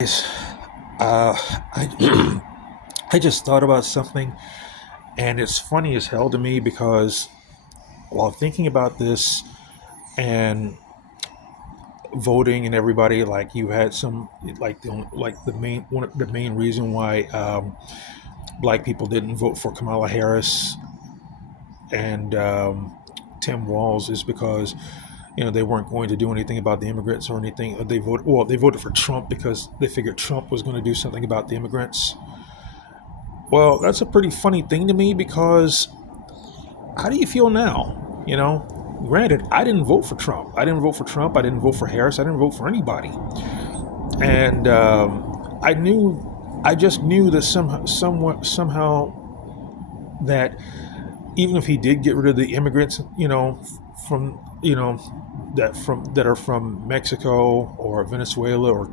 Yes. I I just thought about something, and it's funny as hell to me because while thinking about this and voting and everybody, like you had some like the main one of the main reason why black people didn't vote for Kamala Harris and Tim Walz is because they weren't going to do anything about the immigrants or anything. They voted for Trump because they figured Trump was going to do something about the immigrants. Well, that's a pretty funny thing to me because how do you feel now? Granted, I didn't vote for Trump. I didn't vote for Trump. I didn't vote for Harris. I didn't vote for anybody. And I just knew that somehow that even if he did get rid of the immigrants, from that are from Mexico or Venezuela or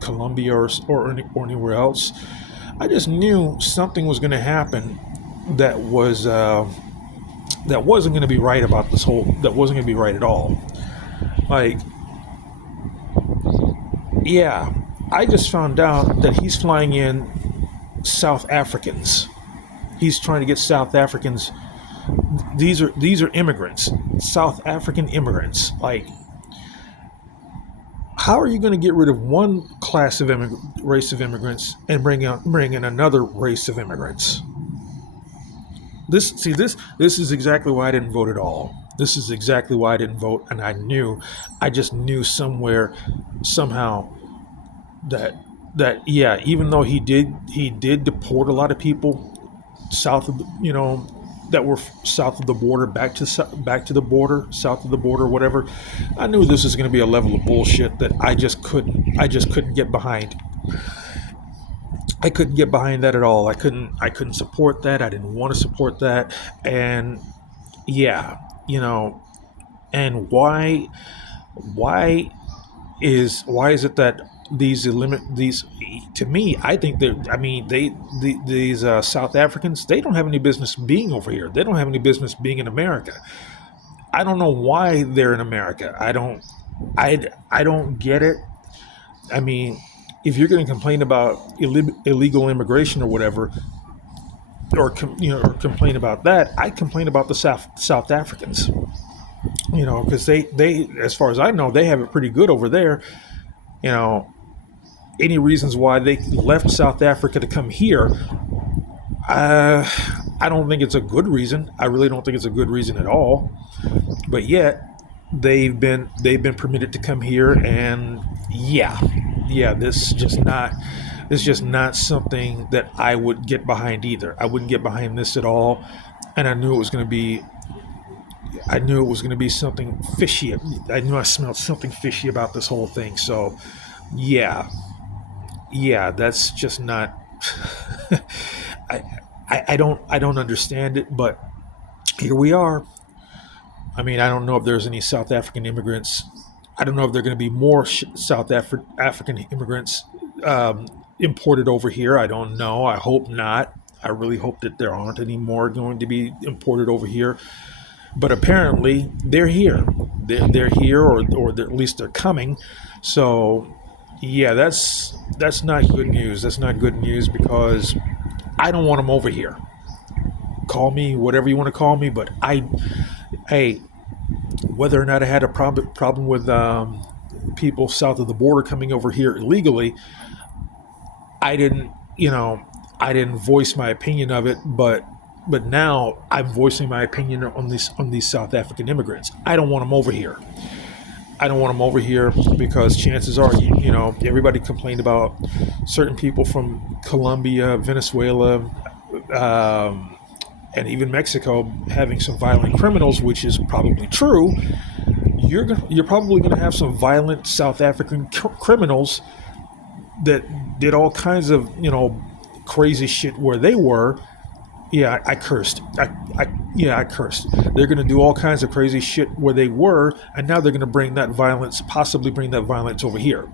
Colombia or anywhere else, I just knew something was going to happen that was that wasn't going to be right about this whole. That wasn't going to be right at all. Like, yeah, I just found out that he's flying in South Africans. He's trying to get South Africans. These are immigrants, South African immigrants. Like, how are you going to get rid of one class of race of immigrants and bring in another race of immigrants? This is exactly why I didn't vote at all. This is exactly why I didn't vote, and I just knew somehow that yeah, even though he did deport a lot of people south of that were south of the border back to the border, south of the border, whatever. I knew this was going to be a level of bullshit that I just couldn't get behind. I couldn't get behind that at all. I couldn't support that. I didn't want to support that. And yeah, you know, and why why is it that these to me, I think that, I mean, these South Africans, they don't have any business being over here. They don't have any business being in America. I don't know why they're in America. I don't get it. I mean, if you're going to complain about illegal immigration or whatever, or complain about that, I complain about the South Africans. Because they, as far as I know, they have it pretty good over there. You know, any reasons why they left South Africa to come here? Uh, I don't think it's a good reason. I really don't think it's a good reason at all. But yet they've been permitted to come here, and yeah, this is just not something that I would get behind either. I wouldn't get behind this at all, and I knew it was going to be something fishy. I knew I smelled something fishy about this whole thing. So yeah, yeah, that's just not. I, I don't understand it, but here we are. I mean, I don't know if there's any South African immigrants. I don't know if there are going to be more African immigrants imported over here. I don't know. I hope not. I really hope that there aren't any more going to be imported over here. But apparently, they're here. They're here, or at least they're coming. So, yeah, that's not good news. That's not good news because I don't want them over here. Call me whatever you want to call me, but hey, whether or not I had a problem with people south of the border coming over here illegally, I didn't, I didn't voice my opinion of it, but now I'm voicing my opinion on these South African immigrants. I don't want them over here. I don't want them over here because chances are, everybody complained about certain people from Colombia, Venezuela, um, and even Mexico having some violent criminals, which is probably true. You're probably going to have some violent South African criminals that did all kinds of crazy shit where they were. Yeah, I cursed. I cursed. They're going to do all kinds of crazy shit where they were, and now they're going to bring that violence, possibly bring that violence over here.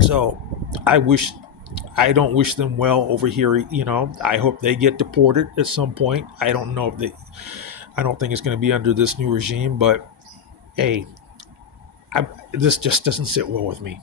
So I wish, I don't wish them well over here. I hope they get deported at some point. I don't know if they. I don't think it's going to be under this new regime, but hey, this just doesn't sit well with me.